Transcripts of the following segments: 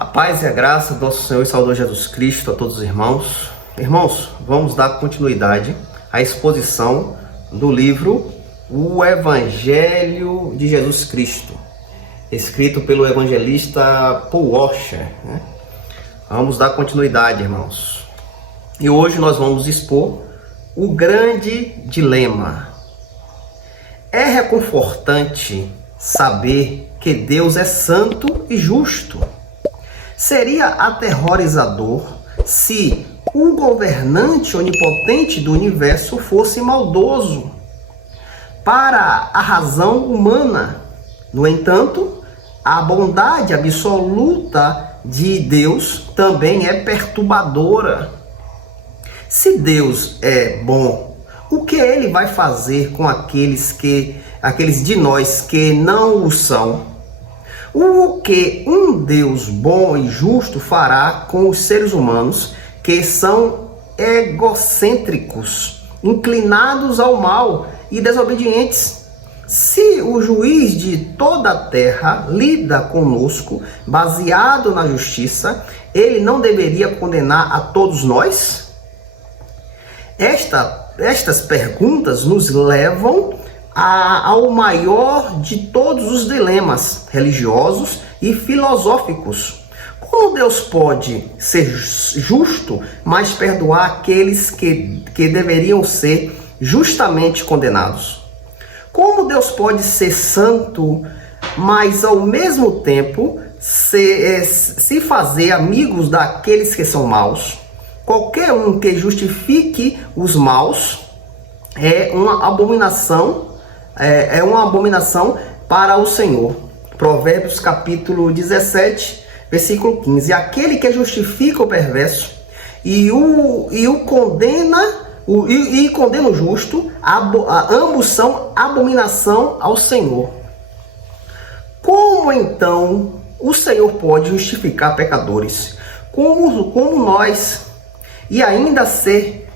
A paz e a graça do nosso Senhor e Salvador Jesus Cristo a todos os irmãos. Irmãos, vamos dar continuidade à exposição do livro O Evangelho de Jesus Cristo, escrito pelo evangelista Paul Washer, né? Vamos dar continuidade, irmãos. E hoje nós vamos expor o grande dilema. É reconfortante saber que Deus é santo e justo. Seria aterrorizador se o governante onipotente do universo fosse maldoso para a razão humana. No entanto, a bondade absoluta de Deus também é perturbadora. Se Deus é bom, o que ele vai fazer com aqueles de nós que não o são? O que um Deus bom e justo fará com os seres humanos que são egocêntricos, inclinados ao mal e desobedientes? Se o juiz de toda a terra lida conosco baseado na justiça, ele não deveria condenar a todos nós? Estas perguntas nos levam ao maior de todos os dilemas religiosos e filosóficos. Como Deus pode ser justo, mas perdoar aqueles que deveriam ser justamente condenados? Como Deus pode ser santo, mas ao mesmo tempo se fazer amigos daqueles que são maus? Qualquer um que justifique os maus é uma abominação para o Senhor. Provérbios capítulo 17, versículo 15. Aquele que justifica o perverso e condena o justo, ambos são abominação ao Senhor. Como então o Senhor pode justificar pecadores como nós e ainda ser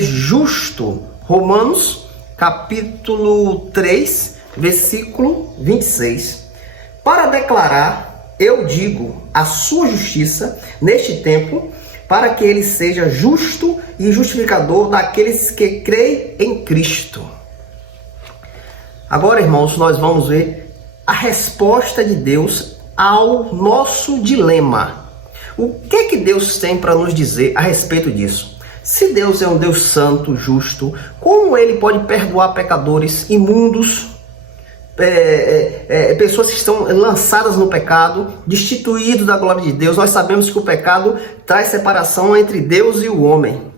justo? Romanos capítulo 3, versículo 26. Para declarar, eu digo, a sua justiça neste tempo, para que ele seja justo e justificador daqueles que creem em Cristo. Agora, irmãos, nós vamos ver a resposta de Deus ao nosso dilema. O que Deus tem para nos dizer a respeito disso? Se Deus é um Deus santo, justo, como ele pode perdoar pecadores imundos, pessoas que estão lançadas no pecado, destituídos da glória de Deus? Nós sabemos que o pecado traz separação entre Deus e o homem.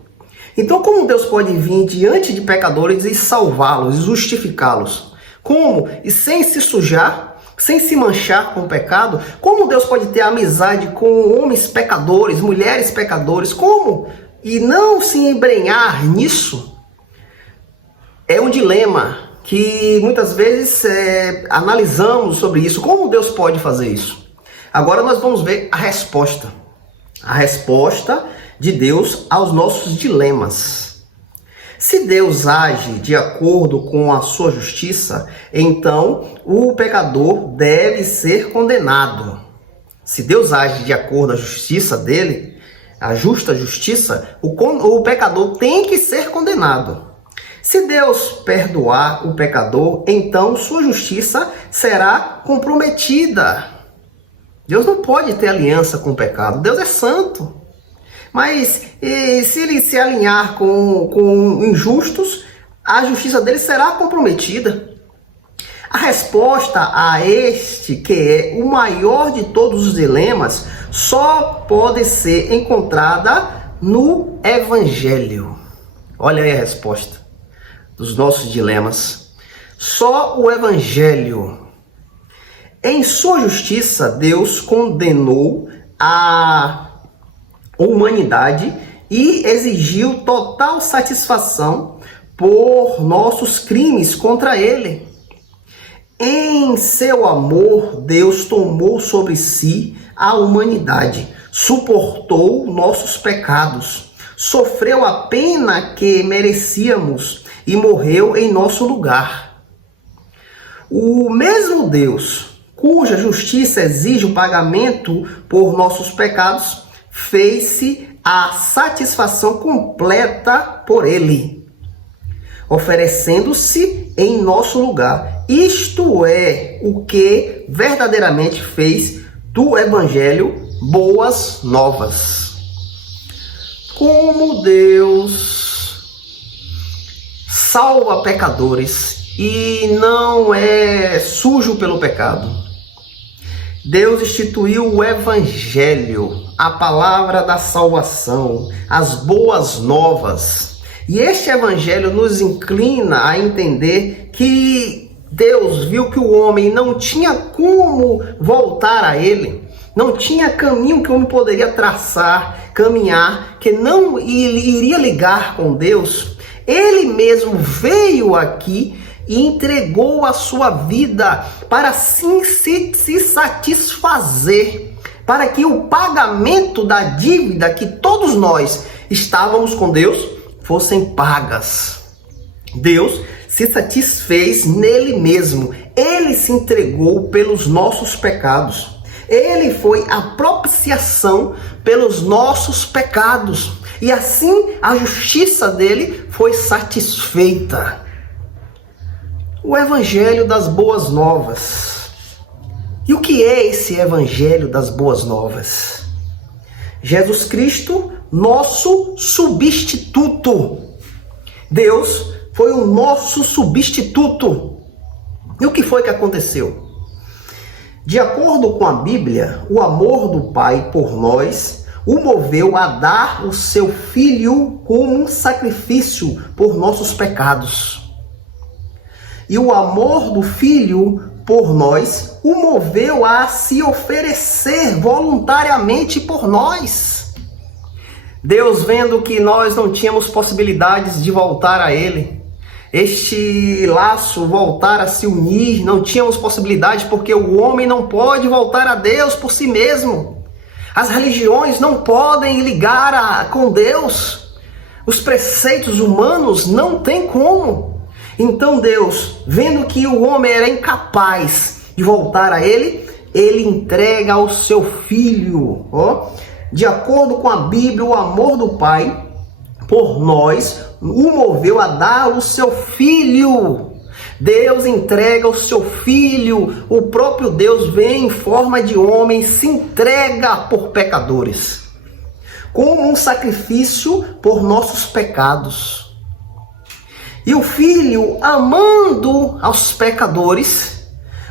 Então, como Deus pode vir diante de pecadores e salvá-los, e justificá-los? Como? E sem se sujar, sem se manchar com o pecado? Como Deus pode ter amizade com homens pecadores, mulheres pecadores? Como? E não se embrenhar nisso? É um dilema que muitas vezes analisamos sobre isso. Como Deus pode fazer isso? Agora nós vamos ver a resposta. A resposta de Deus aos nossos dilemas. Se Deus age de acordo com a sua justiça, então o pecador deve ser condenado. Se Deus age de acordo com a justiça dele, a justa justiça, o pecador tem que ser condenado. Se Deus perdoar o pecador, então sua justiça será comprometida. Deus não pode ter aliança com o pecado. Deus é santo. Mas se ele se alinhar com injustos, a justiça dele será comprometida. A resposta a este, que é o maior de todos os dilemas, só pode ser encontrada no Evangelho. Olha aí a resposta dos nossos dilemas. Só o Evangelho. Em sua justiça, Deus condenou a humanidade e exigiu total satisfação por nossos crimes contra ele. Em seu amor, Deus tomou sobre si a humanidade, suportou nossos pecados, sofreu a pena que merecíamos e morreu em nosso lugar. O mesmo Deus cuja justiça exige o pagamento por nossos pecados, fez-se a satisfação completa por ele, oferecendo-se em nosso lugar. Isto é o que verdadeiramente fez do Evangelho boas novas. Como Deus salva pecadores e não é sujo pelo pecado. Deus instituiu o Evangelho, a palavra da salvação, as boas novas. E este Evangelho nos inclina a entender que Deus viu que o homem não tinha como voltar a Ele, não tinha caminho que o homem poderia traçar, caminhar, que não iria ligar com Deus. Ele mesmo veio aqui e entregou a sua vida para sim se satisfazer, para que o pagamento da dívida que todos nós estávamos com Deus fossem pagas. Deus se satisfez nele mesmo. Ele se entregou pelos nossos pecados. Ele foi a propiciação pelos nossos pecados. E assim a justiça dele foi satisfeita. O Evangelho das Boas Novas. E o que é esse Evangelho das Boas Novas? Jesus Cristo, nosso substituto. Deus foi o nosso substituto. E o que foi que aconteceu? De acordo com a Bíblia, o amor do Pai por nós o moveu a dar o seu Filho como um sacrifício por nossos pecados. E o amor do Filho por nós o moveu a se oferecer voluntariamente por nós. Deus, vendo que nós não tínhamos possibilidades de voltar a Ele, este laço voltar a se unir, não tínhamos possibilidade porque o homem não pode voltar a Deus por si mesmo. As religiões não podem ligar com Deus. Os preceitos humanos não têm como. Então Deus, vendo que o homem era incapaz de voltar a Ele, Ele entrega ao seu Filho. De acordo com a Bíblia, o amor do Pai por nós o moveu a dar o seu Filho. Deus entrega o seu Filho. O próprio Deus vem em forma de homem, se entrega por pecadores, como um sacrifício por nossos pecados. E o Filho, amando aos pecadores,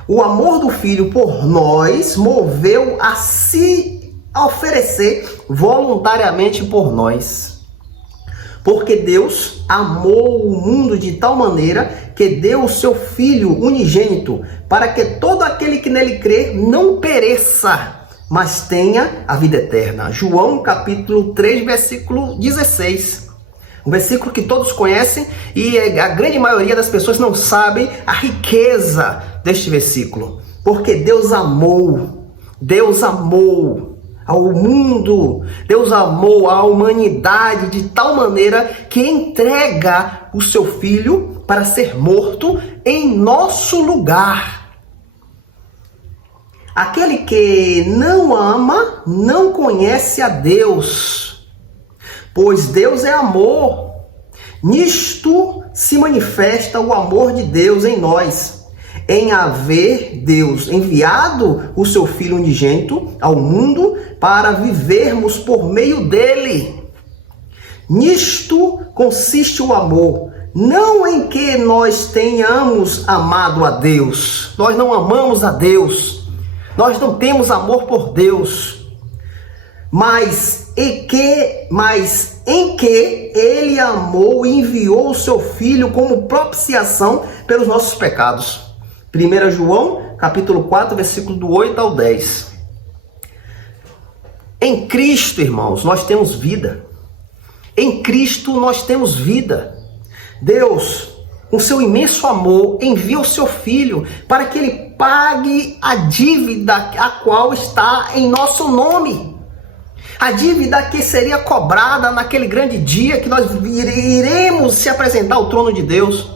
o amor do Filho por nós moveu a se oferecer voluntariamente por nós. Porque Deus amou o mundo de tal maneira que deu o seu Filho unigênito, para que todo aquele que nele crê não pereça, mas tenha a vida eterna. João capítulo 3, versículo 16. Um versículo que todos conhecem e a grande maioria das pessoas não sabem a riqueza deste versículo. Porque Deus amou ao mundo, Deus amou a humanidade de tal maneira que entrega o seu Filho para ser morto em nosso lugar. Aquele que não ama não conhece a Deus, pois Deus é amor. Nisto se manifesta o amor de Deus em nós, em haver Deus enviado o seu Filho unigênito ao mundo para vivermos por meio dele. Nisto consiste o amor, não em que nós tenhamos amado a Deus. Nós não amamos a Deus, nós não temos amor por Deus, mas em que ele amou e enviou o seu Filho como propiciação pelos nossos pecados. 1 João, capítulo 4, versículo do 8 ao 10. Em Cristo, irmãos, nós temos vida. Em Cristo nós temos vida. Deus, com seu imenso amor, envia o seu Filho para que ele pague a dívida a qual está em nosso nome. A dívida que seria cobrada naquele grande dia que nós iremos se apresentar ao trono de Deus.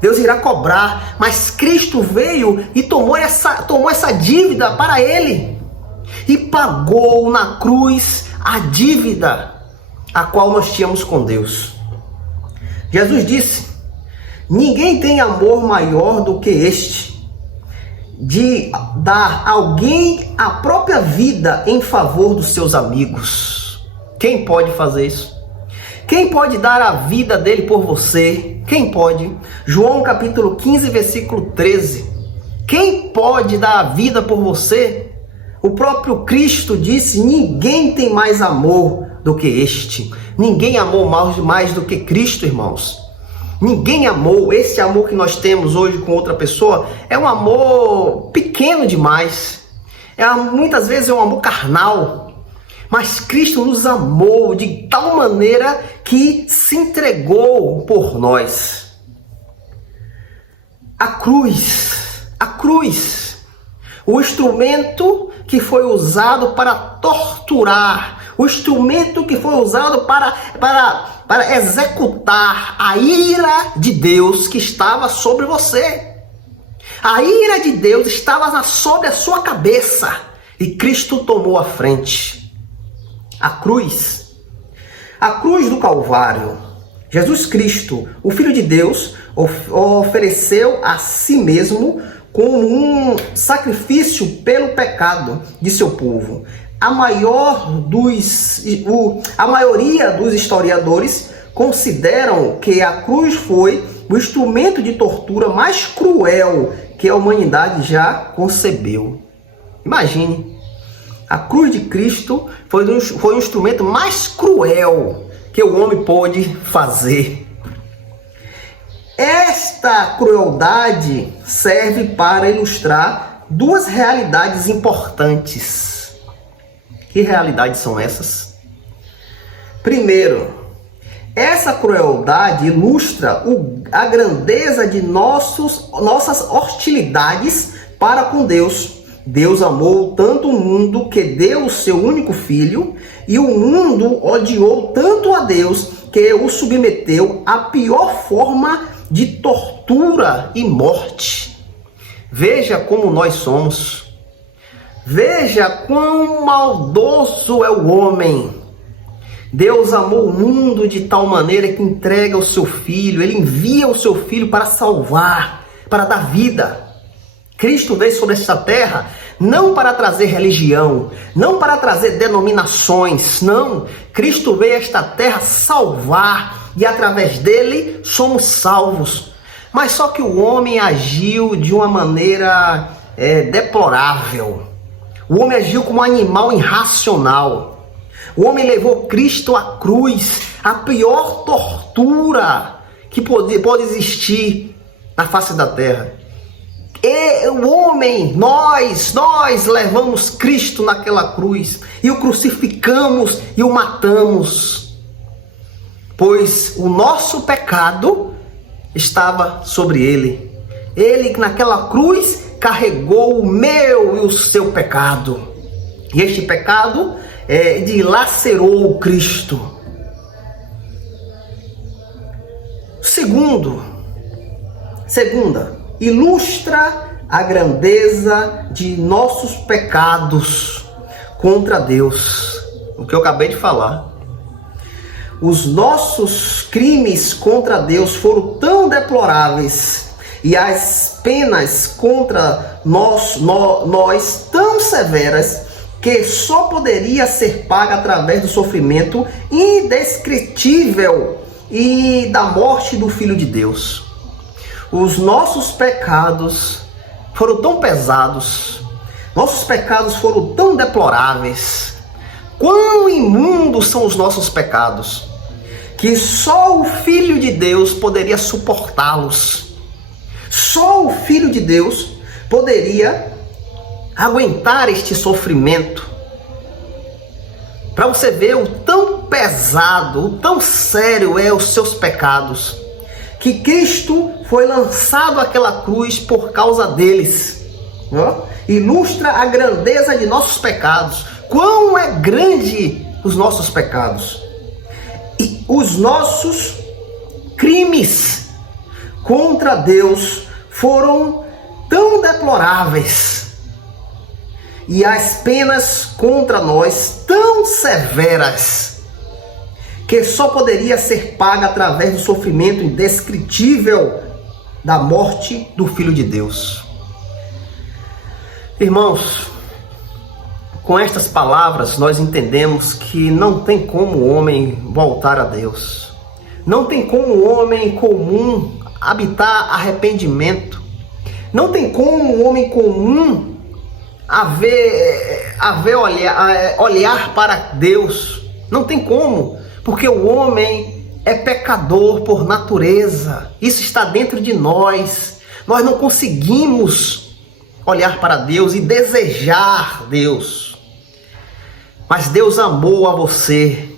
Deus irá cobrar, mas Cristo veio e tomou essa dívida para ele e pagou na cruz a dívida a qual nós tínhamos com Deus. Jesus disse: ninguém tem amor maior do que este, de dar alguém a própria vida em favor dos seus amigos. Quem pode fazer isso? Quem pode dar a vida dele por você? Quem pode? João capítulo 15, versículo 13. Quem pode dar a vida por você? O próprio Cristo disse: ninguém tem mais amor do que este. Ninguém amou mais do que Cristo, irmãos. Ninguém amou. Esse amor que nós temos hoje com outra pessoa é um amor pequeno demais. Muitas vezes é um amor carnal. Mas Cristo nos amou de tal maneira que se entregou por nós. A cruz, o instrumento que foi usado para torturar, o instrumento que foi usado para executar a ira de Deus que estava sobre você. A ira de Deus estava sobre a sua cabeça e Cristo tomou a frente. A cruz do Calvário. Jesus Cristo, o Filho de Deus, ofereceu a si mesmo como um sacrifício pelo pecado de seu povo. A maioria dos historiadores consideram que a cruz foi o instrumento de tortura mais cruel que a humanidade já concebeu. Imagine. A cruz de Cristo foi o instrumento mais cruel que o homem pôde fazer. Esta crueldade serve para ilustrar duas realidades importantes. Que realidades são essas? Primeiro, essa crueldade ilustra a grandeza de nossas hostilidades para com Deus. Deus amou tanto o mundo que deu o seu único filho, e o mundo odiou tanto a Deus que o submeteu à pior forma de tortura e morte. Veja como nós somos. Veja quão maldoso é o homem. Deus amou o mundo de tal maneira que entrega o seu filho, ele envia o seu filho para salvar, para dar vida. Cristo veio sobre esta terra não para trazer religião, não para trazer denominações, não. Cristo veio a esta terra salvar e através dele somos salvos. Mas só que o homem agiu de uma maneira deplorável. O homem agiu como um animal irracional. O homem levou Cristo à cruz, a pior tortura que pode existir na face da terra. E o homem, nós levamos Cristo naquela cruz e o crucificamos e o matamos, pois o nosso pecado estava sobre ele. Ele naquela cruz carregou o meu e o seu pecado, e este pecado dilacerou Cristo. Segunda, ilustra a grandeza de nossos pecados contra Deus. O que eu acabei de falar. Os nossos crimes contra Deus foram tão deploráveis e as penas contra nós tão severas que só poderia ser paga através do sofrimento indescritível e da morte do Filho de Deus. Os nossos pecados foram tão pesados, nossos pecados foram tão deploráveis, quão imundos são os nossos pecados, que só o Filho de Deus poderia suportá-los. Só o Filho de Deus poderia aguentar este sofrimento. Para você ver o tão pesado, o tão sério é os seus pecados, que Cristo foi lançado àquela cruz por causa deles. Ilustra a grandeza de nossos pecados. Quão é grande os nossos pecados. E os nossos crimes contra Deus foram tão deploráveis e as penas contra nós tão severas que só poderia ser paga através do sofrimento indescritível da morte do Filho de Deus. Irmãos, com estas palavras nós entendemos que não tem como o homem voltar a Deus. Não tem como o homem comum habitar arrependimento. Não tem como o homem comum olhar para Deus. Não tem como, porque o homem é pecador por natureza. Isso está dentro de nós. Nós não conseguimos olhar para Deus e desejar Deus. Mas Deus amou a você.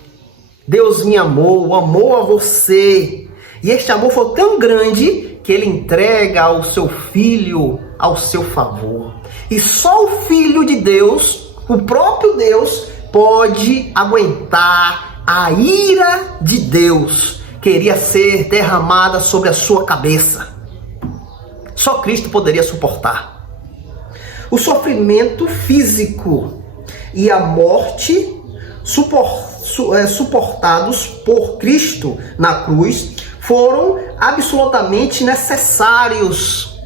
Deus me amou a você. E este amor foi tão grande que Ele entrega o seu Filho ao seu favor. E só o Filho de Deus, o próprio Deus, pode aguentar a ira de Deus que iria ser derramada sobre a sua cabeça. Só Cristo poderia suportar. O sofrimento físico e a morte suportados por Cristo na cruz foram absolutamente necessários.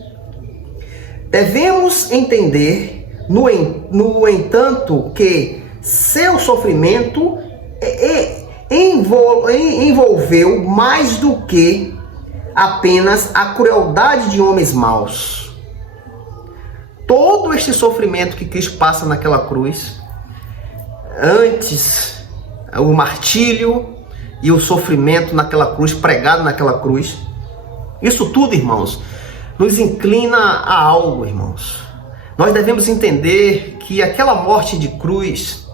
Devemos entender, no entanto, que seu sofrimento envolveu mais do que apenas a crueldade de homens maus. Todo este sofrimento que Cristo passa naquela cruz, antes o martírio e o sofrimento naquela cruz, pregado naquela cruz, isso tudo, irmãos, nos inclina a algo, irmãos. Nós devemos entender que aquela morte de cruz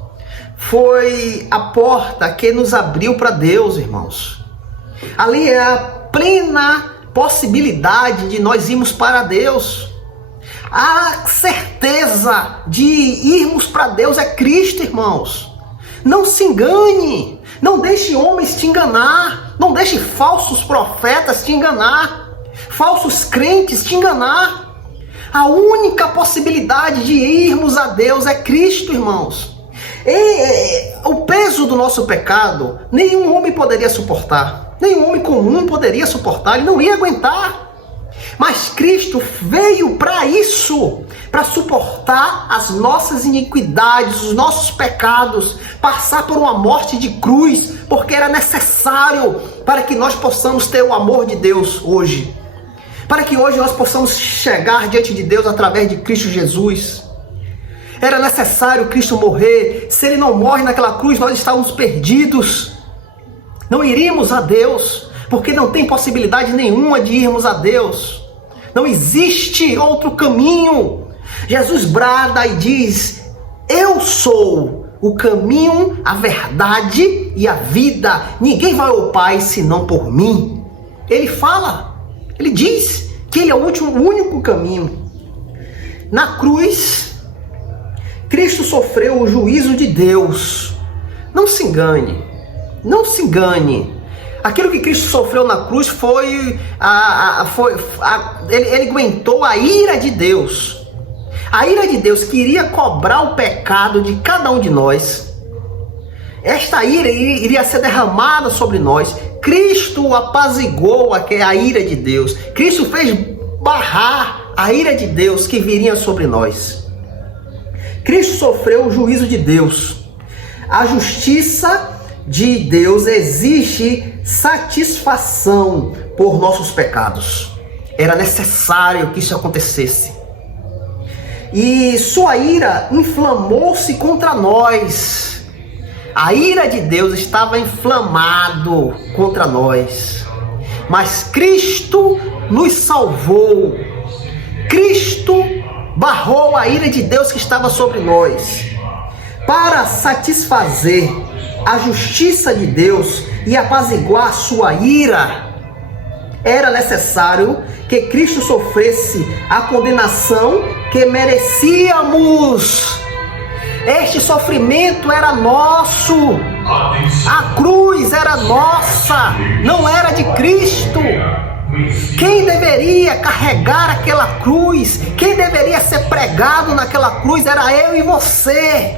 foi a porta que nos abriu para Deus, irmãos. Ali é a plena possibilidade de nós irmos para Deus. A certeza de irmos para Deus é Cristo, irmãos. Não se engane, não deixe homens te enganar, não deixe falsos profetas te enganar, falsos crentes te enganar. A única possibilidade de irmos a Deus é Cristo, irmãos. O peso do nosso pecado, nenhum homem poderia suportar, nenhum homem comum poderia suportar, ele não ia aguentar. Mas Cristo veio para isso, para suportar as nossas iniquidades, os nossos pecados, passar por uma morte de cruz, porque era necessário para que nós possamos ter o amor de Deus hoje. Para que hoje nós possamos chegar diante de Deus através de Cristo Jesus. Era necessário Cristo morrer. Se Ele não morre naquela cruz, nós estávamos perdidos. Não iríamos a Deus, porque não tem possibilidade nenhuma de irmos a Deus. Não existe outro caminho. Jesus brada e diz: eu sou o caminho, a verdade e a vida. Ninguém vai ao Pai senão por mim. Ele fala, ele diz que ele é o único caminho. Na cruz, Cristo sofreu o juízo de Deus. Não se engane, não se engane. Aquilo que Cristo sofreu na cruz ele aguentou a ira de Deus. A ira de Deus que iria cobrar o pecado de cada um de nós. Esta ira iria ser derramada sobre nós. Cristo apaziguou a ira de Deus. Cristo fez barrar a ira de Deus que viria sobre nós. Cristo sofreu o juízo de Deus. A justiça de Deus exige satisfação por nossos pecados. Era necessário que isso acontecesse. E sua ira inflamou-se contra nós. A ira de Deus estava inflamado contra nós. Mas Cristo nos salvou. Cristo barrou a ira de Deus que estava sobre nós. Para satisfazer a justiça de Deus e apaziguar a sua ira, era necessário que Cristo sofresse a condenação que merecíamos. Este sofrimento era nosso. A cruz era nossa, não era de Cristo. Quem deveria carregar aquela cruz, quem deveria ser pregado naquela cruz era eu e você.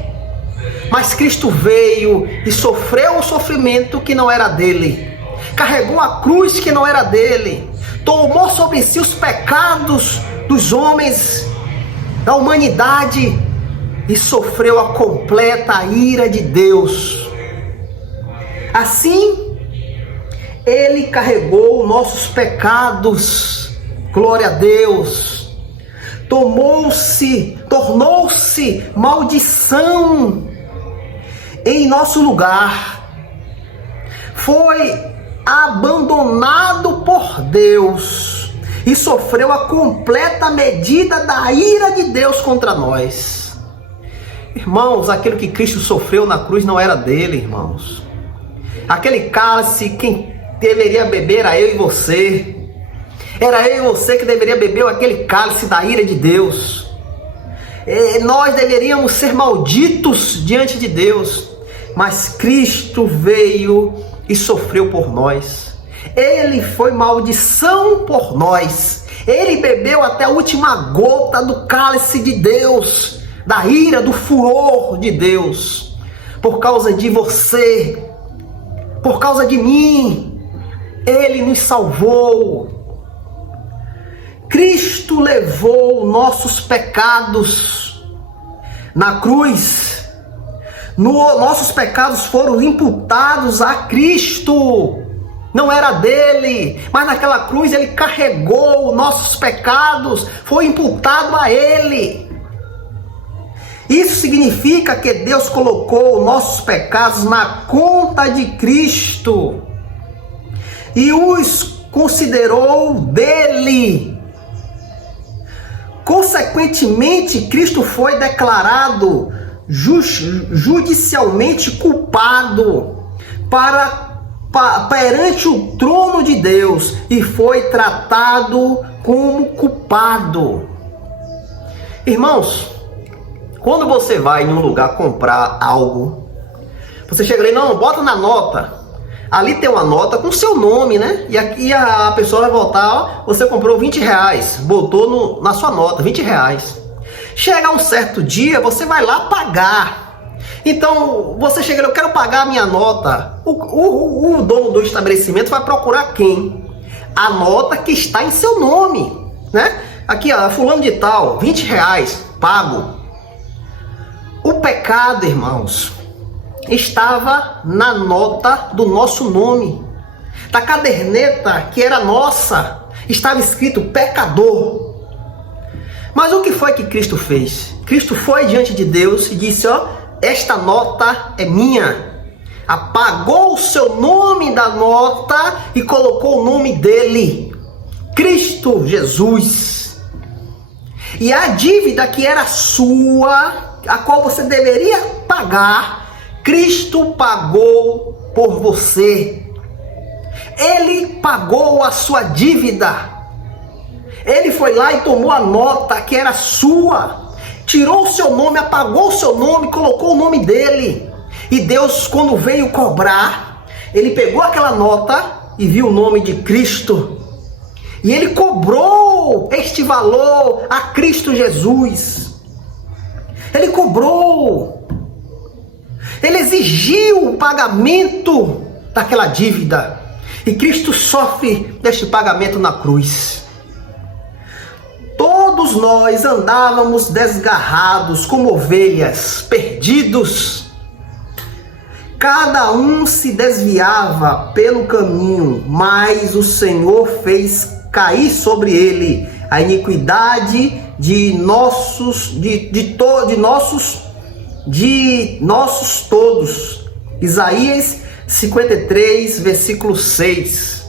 Mas Cristo veio e sofreu o sofrimento que não era dele, carregou a cruz que não era dele, tomou sobre si os pecados dos homens, da humanidade, e sofreu a completa ira de Deus. Assim, ele carregou nossos pecados, glória a Deus, tornou-se maldição em nosso lugar, foi abandonado por Deus e sofreu a completa medida da ira de Deus contra nós. Irmãos, aquilo que Cristo sofreu na cruz não era dele, irmãos. Aquele cálice, quem deveria beber era eu e você. Era eu e você que deveria beber aquele cálice da ira de Deus. Nós deveríamos ser malditos diante de Deus, mas Cristo veio e sofreu por nós. Ele foi maldição por nós. Ele bebeu até a última gota do cálice de Deus, da ira, do furor de Deus, por causa de você, por causa de mim. Ele nos salvou. Cristo levou nossos pecados na cruz. Nossos pecados foram imputados a Cristo. Não era dele, mas naquela cruz ele carregou nossos pecados, foi imputado a ele. Isso significa que Deus colocou nossos pecados na conta de Cristo e os considerou dele. Consequentemente, Cristo foi declarado judicialmente culpado perante o trono de Deus e foi tratado como culpado. Irmãos, quando você vai em um lugar comprar algo, você chega ali, não, bota na nota. Ali tem uma nota com seu nome, né? E aqui a pessoa vai voltar, ó, você comprou 20 reais, botou na sua nota, 20 reais. Chega um certo dia, você vai lá pagar. Então, você chega ali, eu quero pagar a minha nota. O dono do estabelecimento vai procurar quem? A nota que está em seu nome, né? Aqui, ó, fulano de tal, 20 reais, pago. O pecado, irmãos, estava na nota do nosso nome. Da caderneta que era nossa, estava escrito pecador. Mas o que foi que Cristo fez? Cristo foi diante de Deus e disse, ó, esta nota é minha. Apagou o seu nome da nota e colocou o nome dele, Cristo Jesus. E a dívida que era sua, a qual você deveria pagar, Cristo pagou por você. Ele pagou a sua dívida. Ele foi lá e tomou a nota que era sua, tirou o seu nome, apagou o seu nome, colocou o nome dele. E Deus, quando veio cobrar, ele pegou aquela nota e viu o nome de Cristo. E ele cobrou este valor a Cristo Jesus. Ele cobrou. Ele exigiu o pagamento daquela dívida. E Cristo sofre deste pagamento na cruz. Todos nós andávamos desgarrados como ovelhas, perdidos. Cada um se desviava pelo caminho, mas o Senhor fez cair sobre ele a iniquidade de nossos todos. Isaías 53, versículo 6.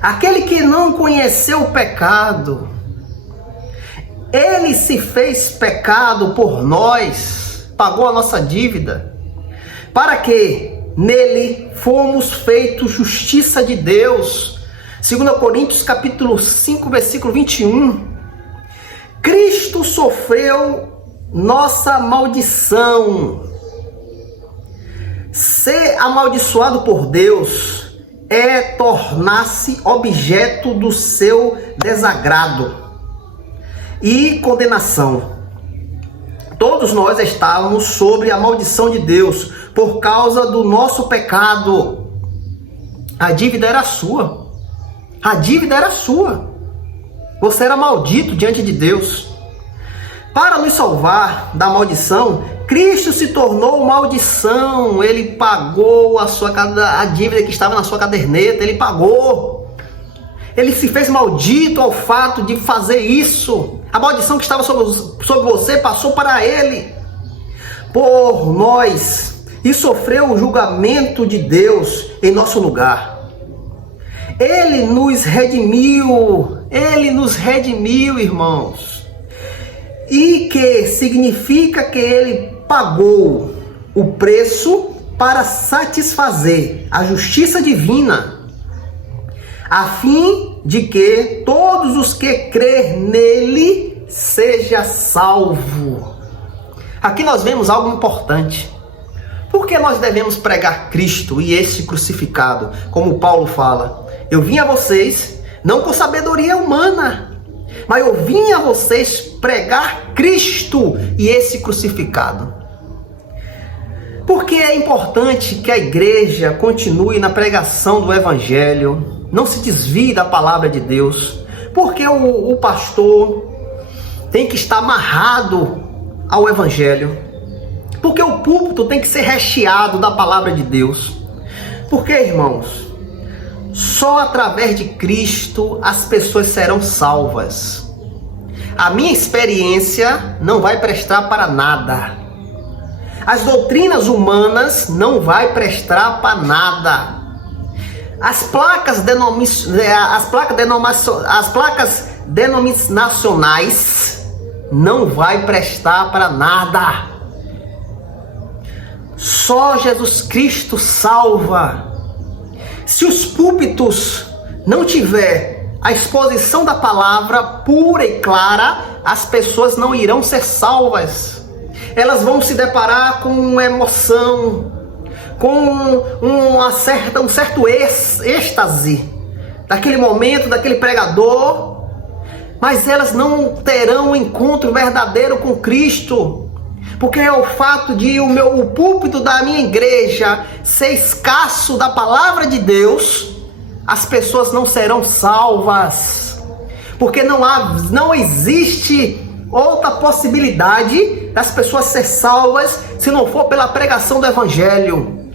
Aquele que não conheceu o pecado, ele se fez pecado por nós, pagou a nossa dívida, para que nele fomos feitos justiça de Deus. 2 Coríntios capítulo 5, versículo 21. Cristo sofreu nossa maldição. Ser amaldiçoado por Deus é tornar-se objeto do seu desagrado e condenação. Todos nós estávamos sob a maldição de Deus por causa do nosso pecado. A dívida era sua. A dívida era sua. Você era maldito diante de Deus. Para nos salvar da maldição, Cristo se tornou maldição. Ele pagou a dívida que estava na sua caderneta. Ele pagou. Ele se fez maldito ao fato de fazer isso. A maldição que estava sobre você passou para ele, por nós, e sofreu o julgamento de Deus em nosso lugar. Ele nos redimiu, irmãos. E que significa que ele pagou o preço para satisfazer a justiça divina, a fim de que todos os que crêem nele seja salvo. Aqui nós vemos algo importante. Por que nós devemos pregar Cristo e este crucificado? Como Paulo fala, eu vim a vocês não com sabedoria humana, mas eu vim a vocês pregar Cristo e esse crucificado. Porque é importante que a igreja continue na pregação do evangelho, não se desvie da palavra de Deus, porque o pastor tem que estar amarrado ao evangelho, porque o púlpito tem que ser recheado da palavra de Deus. Porque, irmãos, só através de Cristo as pessoas serão salvas. A minha experiência não vai prestar para nada. As doutrinas humanas não vai prestar para nada. As placas denominacionais não vai prestar para nada. Só Jesus Cristo salva. Se os púlpitos não tiver a exposição da palavra pura e clara, as pessoas não irão ser salvas. Elas vão se deparar com emoção, com um certo êxtase daquele momento, daquele pregador, mas elas não terão um encontro verdadeiro com Cristo, porque é o fato de o púlpito da minha igreja ser escasso da palavra de Deus, as pessoas não serão salvas, porque não existe outra possibilidade das pessoas ser salvas se não for pela pregação do evangelho,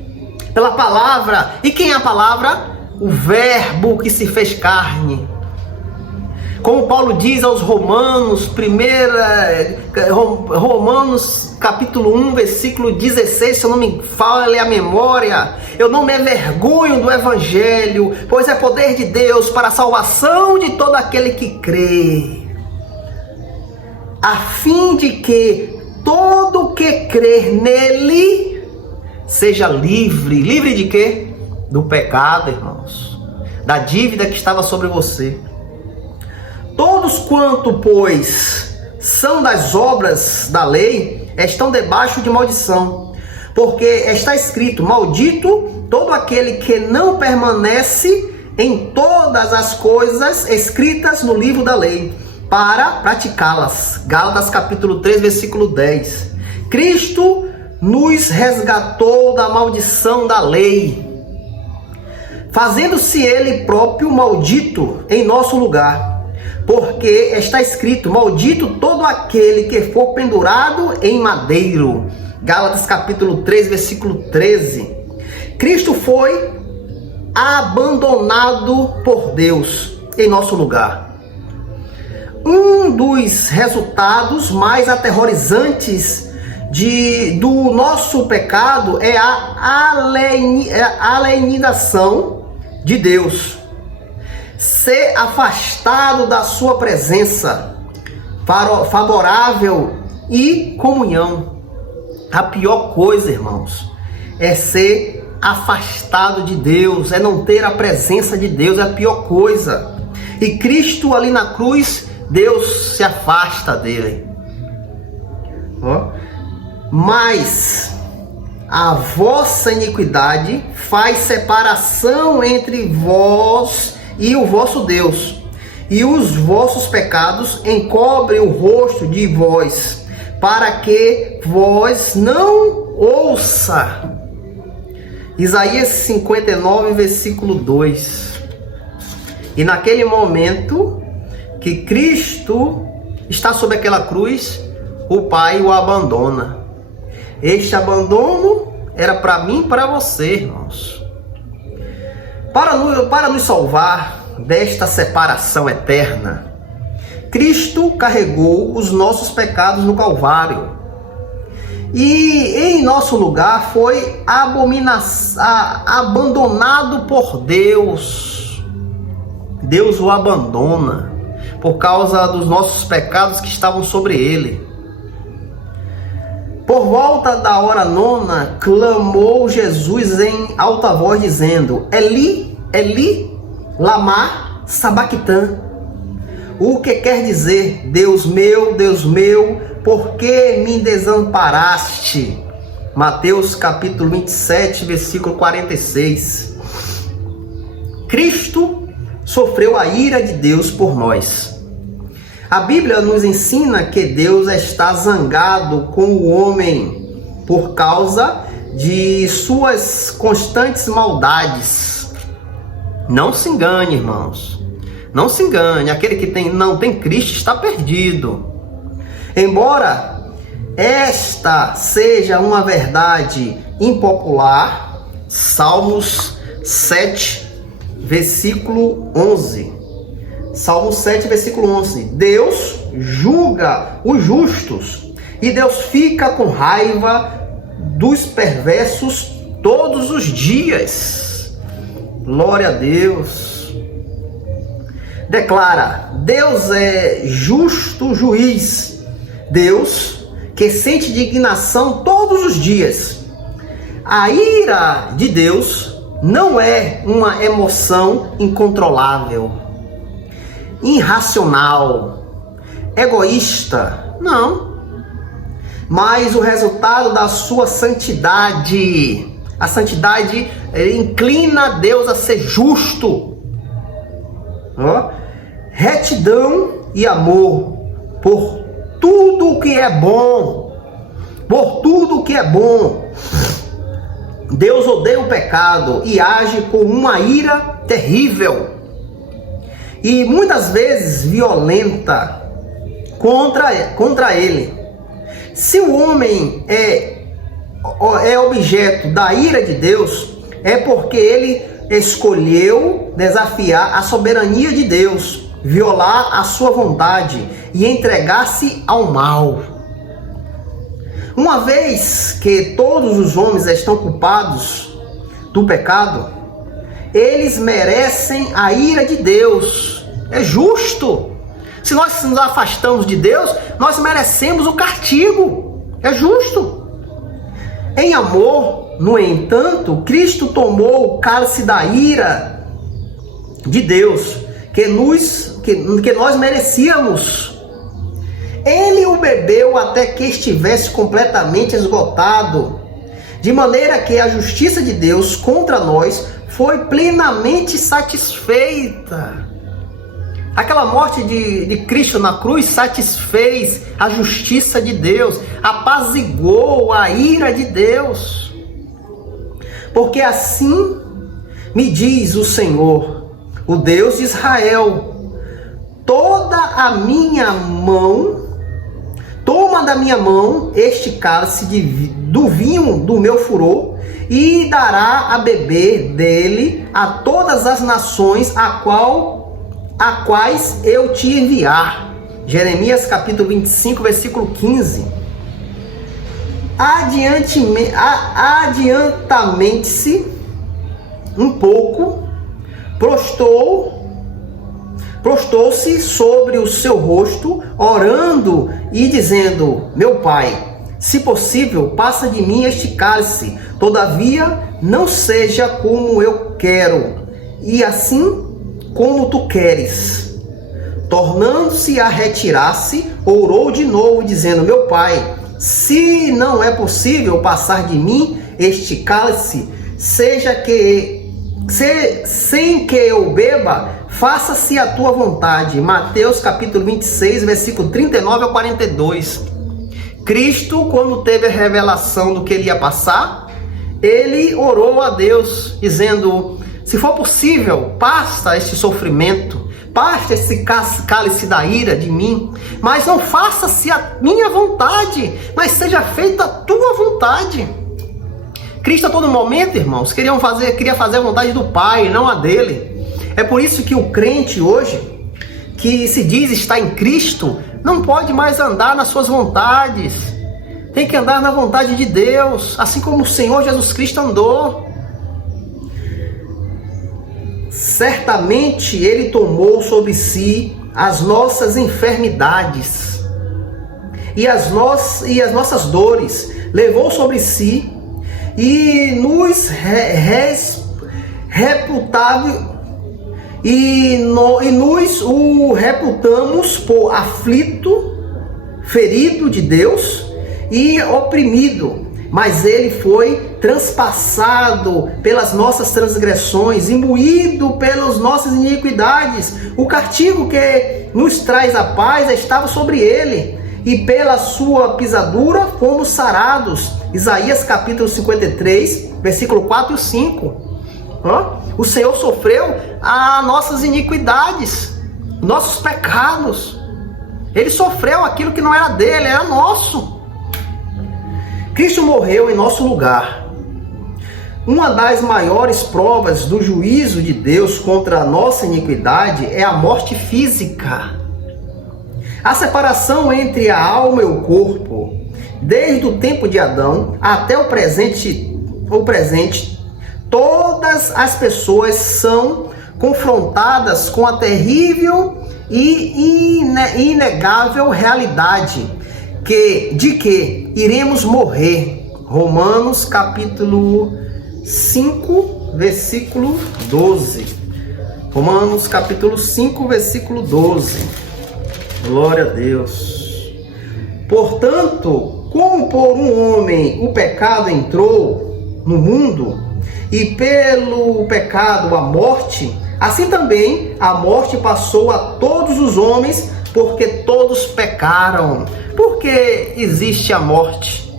pela palavra. E quem é a palavra? O verbo que se fez carne. Como Paulo diz aos Romanos, Romanos capítulo 1, versículo 16, se eu não me falha a memória, eu não me envergonho do evangelho, pois é poder de Deus para a salvação de todo aquele que crê, a fim de que todo que crer nele seja livre. Livre de quê? Do pecado, irmãos, da dívida que estava sobre você. Todos quanto, pois, são das obras da lei, estão debaixo de maldição, porque está escrito: maldito todo aquele que não permanece em todas as coisas escritas no livro da lei, para praticá-las. Gálatas capítulo 3, versículo 10. Cristo nos resgatou da maldição da lei, fazendo-se ele próprio maldito em nosso lugar. Porque está escrito: maldito todo aquele que for pendurado em madeiro. Gálatas capítulo 3, versículo 13. Cristo foi abandonado por Deus em nosso lugar. Um dos resultados mais aterrorizantes do nosso pecado é a alienação de Deus. Ser afastado da sua presença favorável e comunhão. A pior coisa, irmãos, é ser afastado de Deus, é não ter a presença de Deus, é a pior coisa. E Cristo ali na cruz, Deus se afasta dele. Mas a vossa iniquidade faz separação entre vós e o vosso Deus, e os vossos pecados encobrem o rosto de vós, para que vós não ouça. Isaías 59, versículo 2. E naquele momento que Cristo está sobre aquela cruz, o Pai o abandona. Este abandono era para mim e para você, irmãos. Para nos salvar desta separação eterna, Cristo carregou os nossos pecados no Calvário. E em nosso lugar foi abandonado por Deus. Deus o abandona por causa dos nossos pecados que estavam sobre ele. Por volta da hora nona, clamou Jesus em alta voz, dizendo: Eli, Eli, lama sabachthani. O que quer dizer: Deus meu, por que me desamparaste? Mateus capítulo 27, versículo 46. Cristo sofreu a ira de Deus por nós. A Bíblia nos ensina que Deus está zangado com o homem por causa de suas constantes maldades. Não se engane, irmãos. Não se engane. Aquele que não tem Cristo está perdido. Embora esta seja uma verdade impopular, Salmos 7, versículo 11. Salmo 7, versículo 11. Deus julga os justos e Deus fica com raiva dos perversos todos os dias. Glória a Deus. Declara: Deus é justo juiz. Deus que sente indignação todos os dias. A ira de Deus não é uma emoção incontrolável, irracional, egoísta, não, mas o resultado da sua santidade. A santidade inclina Deus a ser justo, retidão e amor por tudo o que é bom, Deus odeia o pecado e age com uma ira terrível e muitas vezes violenta contra ele. Se o homem é objeto da ira de Deus, é porque ele escolheu desafiar a soberania de Deus, violar a sua vontade e entregar-se ao mal. Uma vez que todos os homens estão culpados do pecado, eles merecem a ira de Deus. É justo. Se nós nos afastamos de Deus, nós merecemos o castigo. É justo. Em amor, no entanto, Cristo tomou o cálice da ira de Deus que nós merecíamos. Ele o bebeu até que estivesse completamente esgotado, de maneira que a justiça de Deus contra nós foi plenamente satisfeita. Aquela morte de Cristo na cruz satisfez a justiça de Deus, apaziguou a ira de Deus. Porque assim me diz o Senhor, o Deus de Israel: toma da minha mão este cálice do vinho do meu furor, e dará a beber dele a todas as nações a quais eu te enviar. Jeremias capítulo 25, versículo 15. Adiantamente-se um pouco, prostou-se sobre o seu rosto, orando e dizendo: meu pai, se possível, passa de mim este cálice, todavia não seja como eu quero, e assim como tu queres. Tornando-se a retirar-se, orou de novo, dizendo: meu pai, se não é possível passar de mim este cálice, sem que eu beba, faça-se a tua vontade. Mateus capítulo 26, versículo 39 ao 42. Cristo, quando teve a revelação do que ele ia passar, ele orou a Deus, dizendo: se for possível, passa este sofrimento, passa esse cálice da ira de mim, mas não faça-se a minha vontade, mas seja feita a tua vontade. Cristo a todo momento, irmãos, queria fazer a vontade do Pai, não a dele. É por isso que o crente hoje, que se diz estar em Cristo, não pode mais andar nas suas vontades. Tem que andar na vontade de Deus, assim como o Senhor Jesus Cristo andou. Certamente Ele tomou sobre si as nossas enfermidades e as nossas dores, levou sobre si, e nos nos o reputamos por aflito, ferido de Deus e oprimido. Mas ele foi transpassado pelas nossas transgressões e moído pelas nossas iniquidades. O castigo que nos traz a paz estava sobre ele, e pela sua pisadura fomos sarados. Isaías capítulo 53, versículo 4 e 5. O Senhor sofreu as nossas iniquidades, nossos pecados. Ele sofreu aquilo que não era dele, era nosso. Cristo morreu em nosso lugar. Uma das maiores provas do juízo de Deus contra a nossa iniquidade é a morte física. A separação entre a alma e o corpo, desde o tempo de Adão até o presente, todas as pessoas são confrontadas com a terrível e inegável realidade de que iremos morrer. Romanos capítulo 5, versículo 12. Romanos capítulo 5, versículo 12. Glória a Deus. Portanto, como por um homem o pecado entrou no mundo, e pelo pecado a morte, assim também a morte passou a todos os homens, porque todos pecaram. Por que existe a morte?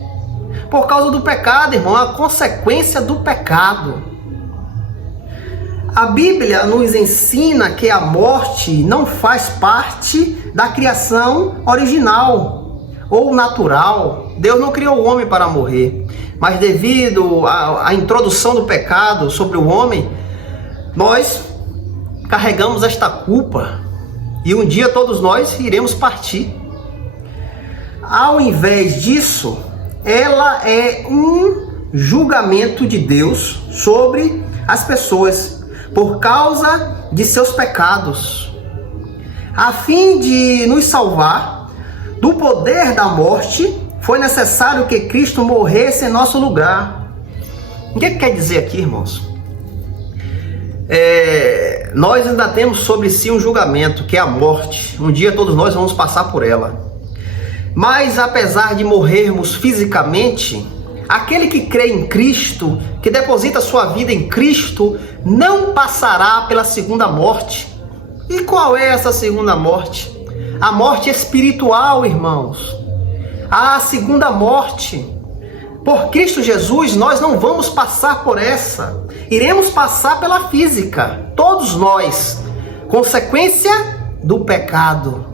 Por causa do pecado, irmão, a consequência do pecado. A Bíblia nos ensina que a morte não faz parte da criação original ou natural. Deus não criou o homem para morrer, mas devido à introdução do pecado sobre o homem, nós carregamos esta culpa e um dia todos nós iremos partir. Ao invés disso, ela é um julgamento de Deus sobre as pessoas por causa de seus pecados. A fim de nos salvar do poder da morte, foi necessário que Cristo morresse em nosso lugar. O que quer dizer aqui, irmãos? Nós ainda temos sobre si um julgamento, que é a morte. Um dia todos nós vamos passar por ela. Mas apesar de morrermos fisicamente, aquele que crê em Cristo, que deposita sua vida em Cristo, não passará pela segunda morte. E qual é essa segunda morte? A morte espiritual, irmãos. A segunda morte. Por Cristo Jesus, nós não vamos passar por essa. Iremos passar pela física, todos nós, consequência do pecado.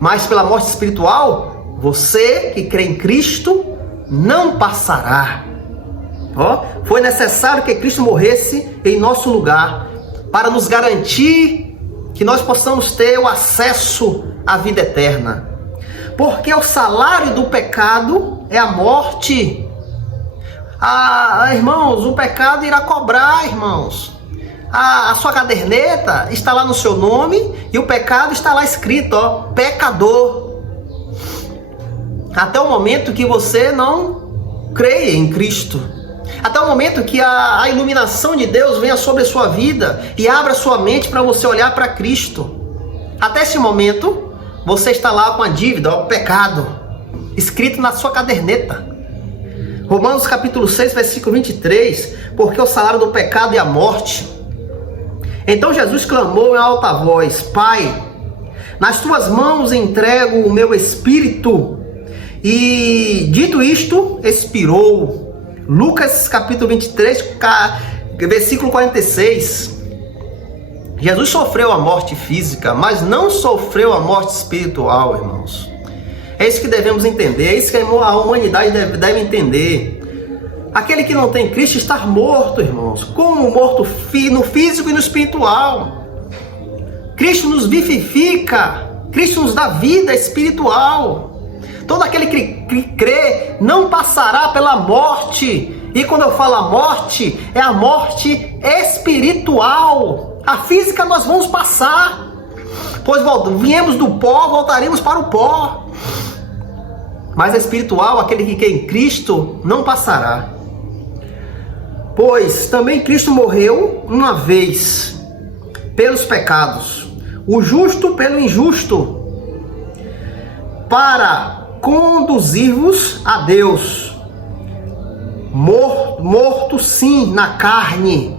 Mas pela morte espiritual, você que crê em Cristo não passará. Foi necessário que Cristo morresse em nosso lugar para nos garantir que nós possamos ter o acesso à vida eterna. Porque o salário do pecado é a morte. Irmãos, o pecado irá cobrar, irmãos. A sua caderneta está lá no seu nome e o pecado está lá escrito, pecador. Até o momento que você não creia em Cristo. Até o momento que a iluminação de Deus venha sobre a sua vida e abra sua mente para você olhar para Cristo. Até esse momento, você está lá com a dívida, o pecado, escrito na sua caderneta. Romanos capítulo 6, versículo 23, porque o salário do pecado é a morte. Então Jesus clamou em alta voz: Pai, nas tuas mãos entrego o meu espírito. E dito isto, expirou. Lucas capítulo 23, versículo 46. Jesus sofreu a morte física, mas não sofreu a morte espiritual, irmãos. É isso que devemos entender, é isso que a humanidade deve entender. Aquele que não tem Cristo está morto, irmãos. Como morto no físico e no espiritual. Cristo nos vivifica, Cristo nos dá vida espiritual. Todo aquele que crê não passará pela morte. E quando eu falo a morte, é a morte espiritual. A física nós vamos passar, pois viemos do pó, voltaremos para o pó. Mas a espiritual, aquele que crê em Cristo, não passará. Pois também Cristo morreu uma vez pelos pecados, o justo pelo injusto, para conduzir-vos a Deus. Morto sim na carne,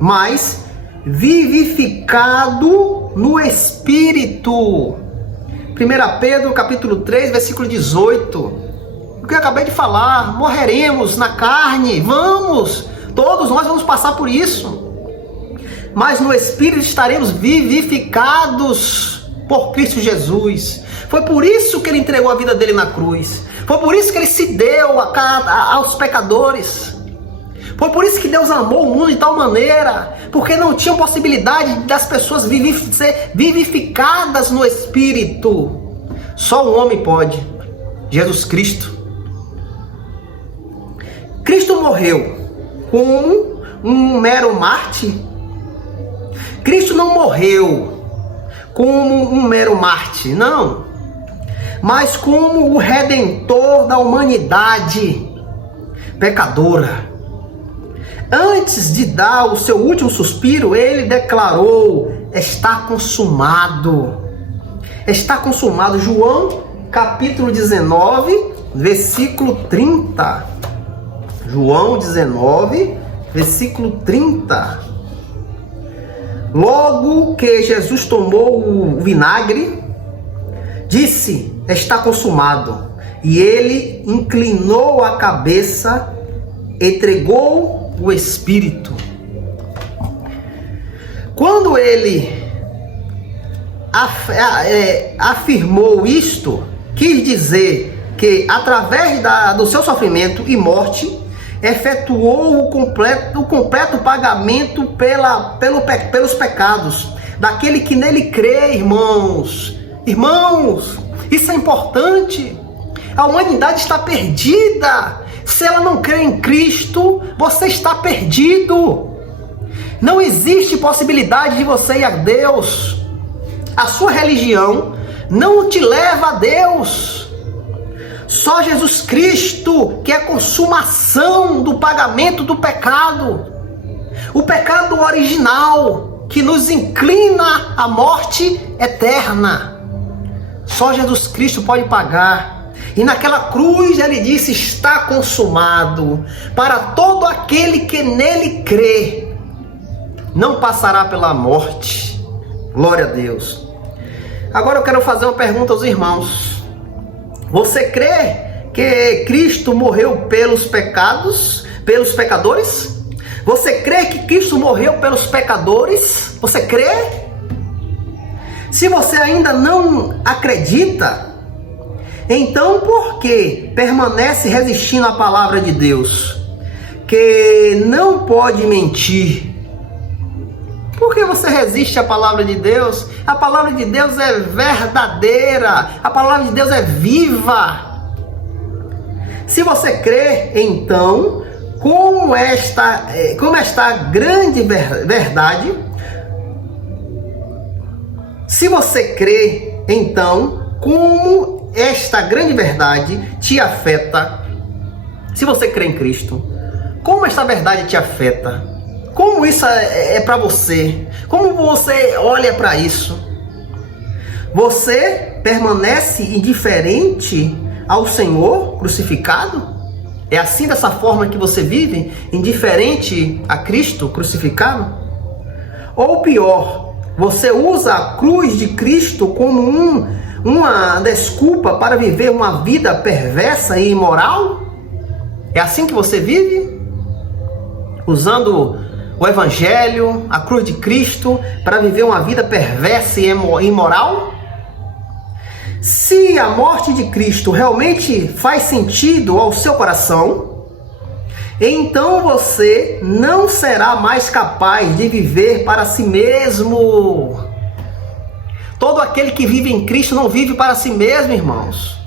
mas vivificado no Espírito. 1 Pedro capítulo 3, versículo 18. O que eu acabei de falar, morreremos na carne, todos nós vamos passar por isso. Mas no Espírito estaremos vivificados por Cristo Jesus. Foi por isso que ele entregou a vida dele na cruz. Foi por isso que ele se deu aos pecadores. Foi por isso que Deus amou o mundo de tal maneira, porque não tinha possibilidade das pessoas ser vivificadas no Espírito. Só um homem pode, Jesus Cristo. Cristo morreu como um mero Marte. Cristo não morreu como um mero Marte, não, mas como o Redentor da humanidade pecadora. Antes de dar o seu último suspiro, ele declarou: está consumado. Está consumado. João capítulo 19, versículo 30. João 19, versículo 30. Logo que Jesus tomou o vinagre, disse: está consumado. E ele inclinou a cabeça, entregou o Espírito. Quando ele afirmou isto, quis dizer que através do seu sofrimento e morte, efetuou o completo pagamento pelos pecados daquele que nele crê, irmãos. Irmãos, isso é importante. A humanidade está perdida. Se ela não crê em Cristo, você está perdido. Não existe possibilidade de você ir a Deus. A sua religião não te leva a Deus. Só Jesus Cristo, que é a consumação do pagamento do pecado. O pecado original, que nos inclina à morte eterna. Só Jesus Cristo pode pagar. E naquela cruz ele disse: está consumado. Para todo aquele que nele crê, não passará pela morte. Glória a Deus. Agora eu quero fazer uma pergunta aos irmãos. Você crê que Cristo morreu pelos pecados, pelos pecadores? Você crê que Cristo morreu pelos pecadores? Você crê? Se você ainda não acredita, então por que permanece resistindo à palavra de Deus, que não pode mentir? Por que você resiste à palavra de Deus? A palavra de Deus é verdadeira, a palavra de Deus é viva. Se você crê, então, como esta grande verdade, se você crê, então, como esta grande verdade te afeta, se você crê em Cristo, como esta verdade te afeta? Como isso é para você? Como você olha para isso? Você permanece indiferente ao Senhor crucificado? É assim, dessa forma que você vive, indiferente a Cristo crucificado? Ou pior, você usa a cruz de Cristo como uma desculpa para viver uma vida perversa e imoral? É assim que você vive? Usando o Evangelho, a cruz de Cristo, para viver uma vida perversa e imoral? Se a morte de Cristo realmente faz sentido ao seu coração, então você não será mais capaz de viver para si mesmo. Todo aquele que vive em Cristo não vive para si mesmo, irmãos.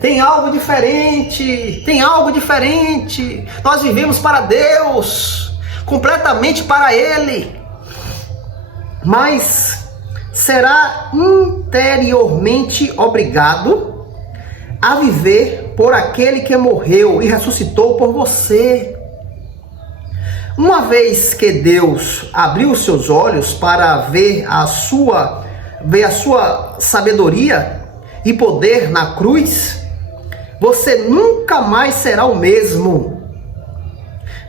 Tem algo diferente, Nós vivemos para Deus, completamente para Ele. Mas será interiormente obrigado a viver por aquele que morreu e ressuscitou por você. Uma vez que Deus abriu os seus olhos para ver a sua sabedoria e poder na cruz, você nunca mais será o mesmo,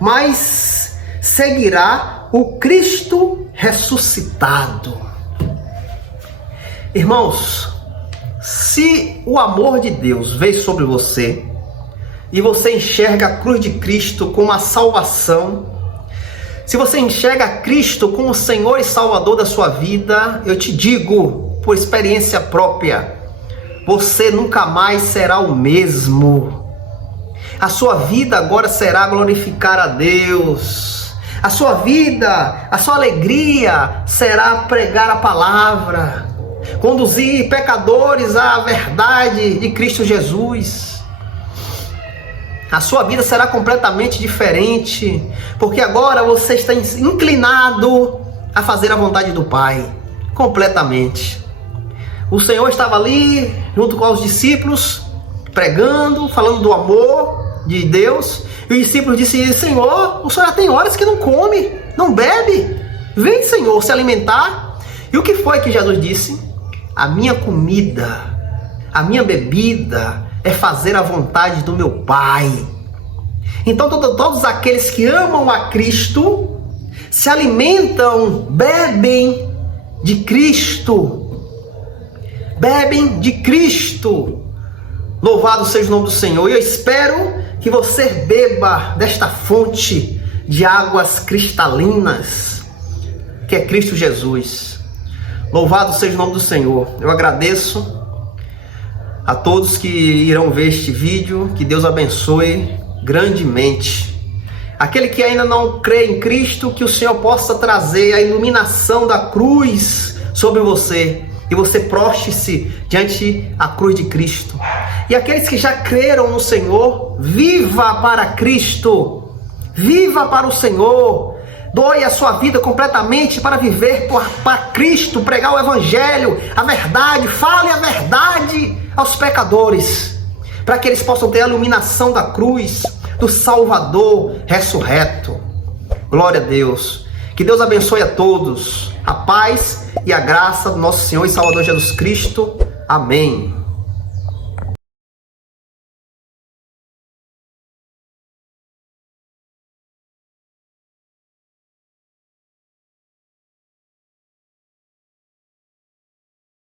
mas seguirá o Cristo ressuscitado. Irmãos, se o amor de Deus veio sobre você e você enxerga a cruz de Cristo como a salvação, se você enxerga Cristo como o Senhor e Salvador da sua vida, eu te digo, por experiência própria, você nunca mais será o mesmo. A sua vida agora será glorificar a Deus. A sua vida, a sua alegria será pregar a palavra, conduzir pecadores à verdade de Cristo Jesus. A sua vida será completamente diferente, porque agora você está inclinado a fazer a vontade do Pai, completamente. O Senhor estava ali, junto com os discípulos, pregando, falando do amor de Deus, e os discípulos disseram: Senhor, o Senhor já tem horas que não come, não bebe, vem, Senhor, se alimentar. E o que foi que Jesus disse? A minha comida, a minha bebida é fazer a vontade do meu Pai. Então todos aqueles que amam a Cristo se alimentam, bebem de Cristo. Bebem de Cristo. Louvado seja o nome do Senhor. E eu espero que você beba desta fonte de águas cristalinas, que é Cristo Jesus. Louvado seja o nome do Senhor. Eu agradeço a todos que irão ver este vídeo, que Deus abençoe grandemente. Aquele que ainda não crê em Cristo, que o Senhor possa trazer a iluminação da cruz sobre você, e você prostre-se diante a cruz de Cristo. E aqueles que já creram no Senhor, viva para Cristo, viva para o Senhor. Doe a sua vida completamente para viver para Cristo, pregar o Evangelho, a verdade, fale a verdade aos pecadores, para que eles possam ter a iluminação da cruz, do Salvador ressurreto. Glória a Deus. Que Deus abençoe a todos. A paz e a graça do nosso Senhor e Salvador Jesus Cristo. Amém.